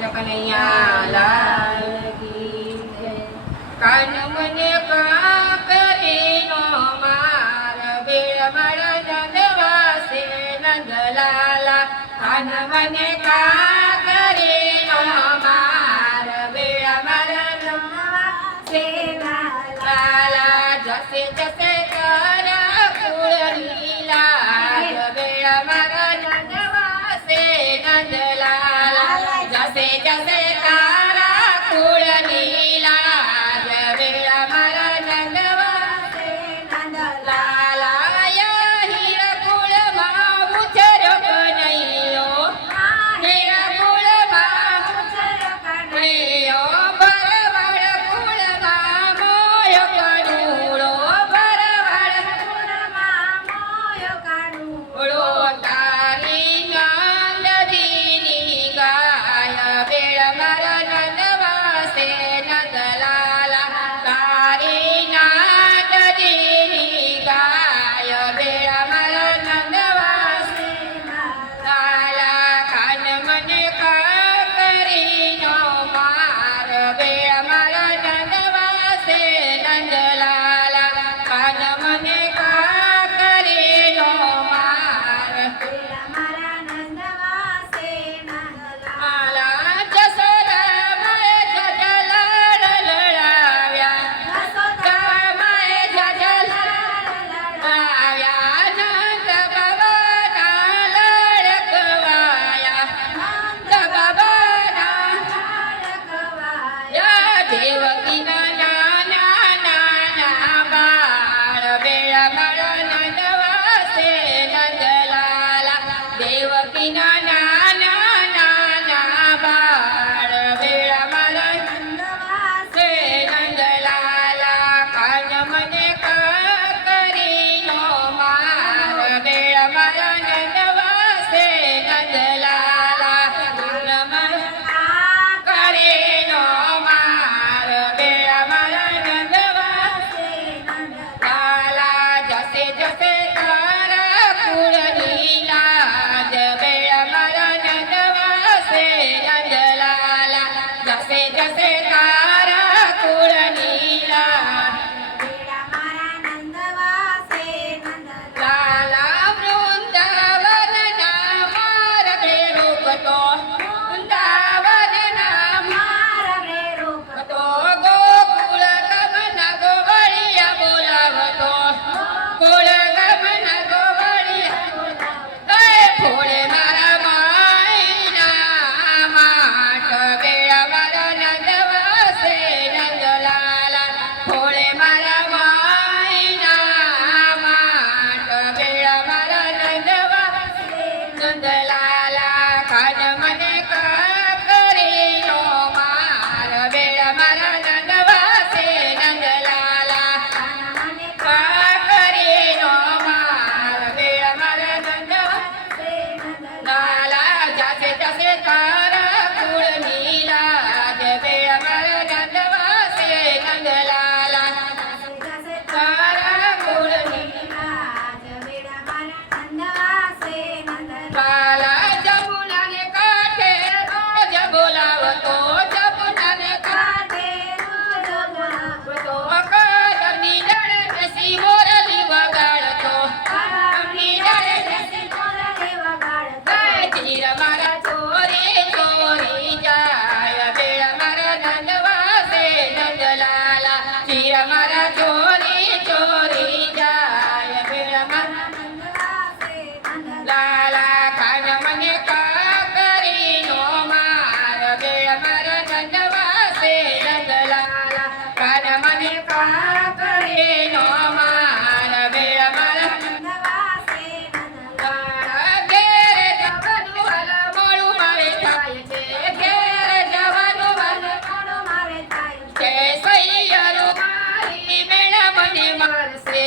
કનૈયા લાલ કી જય. કાન મને કાકરીનો માર વેળ મારા નંદવાસે નંદલાલા. કાન મને કાકરીનો માર વેળ મારા નંદવાસે નંદલાલા. જસે જસે તારા કુળ લીલા વેળ મારા નંદવાસે નંદલાલા. જસે જસે તારા કુળ લીલા વેળ મારા નંદવાસે નંદલાલા. હીર કુળમાં ઉછર્યો કનૈયો, હીર કુળમાં ઉછર્યો કનૈયો. ભરવાડ કુળમાં મોયો કનુડો, ભરવાડ કુળમાં મોયો કનુડો. તારી નંદજીની ગાય વેળ મારા નંદવાસે નંદલાલા. તારી નંદજીની ગાય વેળ મારા નંદવાસે નંદલાલા. કાન મને કાકરીનો માર વેળ મારા નંદવાસે નંદલાલા. કાન મને કાકરીનો માર વેળ મારા નંદવાસે નંદલાલા. જસોદા માએ જજલાલ લડાવ્યા, જસોદા માએ જજલાલ લડાવ્યા. નંદ બાબાના લડકવાયા, નંદ બાબાના લડકવાયા. દેવકીના નાના નાના બાળ વેળ મારા નંદવાસે નંદલાલા. દેવકીના નાના નાના બાળ વેળ મારા નંદવાસે નંદલાલા. કાન મને કાકરીનો માર વેળ મારા નંદવાસે નંદલાલા. કાન મને કાકરીનો માર વેળ મારા નંદવાસે નંદલાલા. જસે જસે તારા કુળ લીલા વેળ મારા નંદવાસે નંદલાલા. જસે જસે તારા કુળ લીલા વેળ મારા નંદવાસે નંદલાલા. વૃંદાવનના માર્ગે રૂપતો, વૃંદાવનના માર્ગે રૂપતો. ગોકુળ ગમના ગોવળિયા બોલાવતો, ગોકુળ ગમના ગોવળિયા બોલાવતો. ફોડે મારા માયના માટ વેળ મારા નંદવાસે નંદલાલા. ફોડે મારા માયના માટ વેળ મારા નંદવાસે નંદલાલા. કાન મને કાકરીનો માર વેળ મારા નંદવાસે નંદલાલા. કાકરીનો માર વેળ મારા નંદવાસે નંદલાલા. જસે જસે તારા કુળ લીલા વેળ મારા નંદવાસે નંદલાલા. તારા કુળ લીલા વેળ મારા નંદવાસે નંદલાલા. જમુનાને કાંઠે રોજ બોલાવતો, જમુનાને કાંઠે રોજ બોલાવતો. કદમની ડાળે બેસી મોરલી વગાડતો, કદમની ડાળે બેસી મોરલી વગાડતો. ચીર મારા ચોરી ચોરી જાય વેળ મારા નંદવાસે નંદલાલા. ચીર મારા ચોરી ચોરી જાય વેળ મારા નંદવાસે નંદલાલા. કાન મને કાકરીનો માર વેળ મારા નંદવાસે નંદલાલા. કાન મને કાકરીનો માર વેળ મારા નંદવાસે નંદલાલા. ઘેર જવાનું હાલ મોડું મારે થાય છે, ઘેર જવાનું હાલ મોડું મારે થાય છે. સૈયરો મારી મેળા મને મારશે,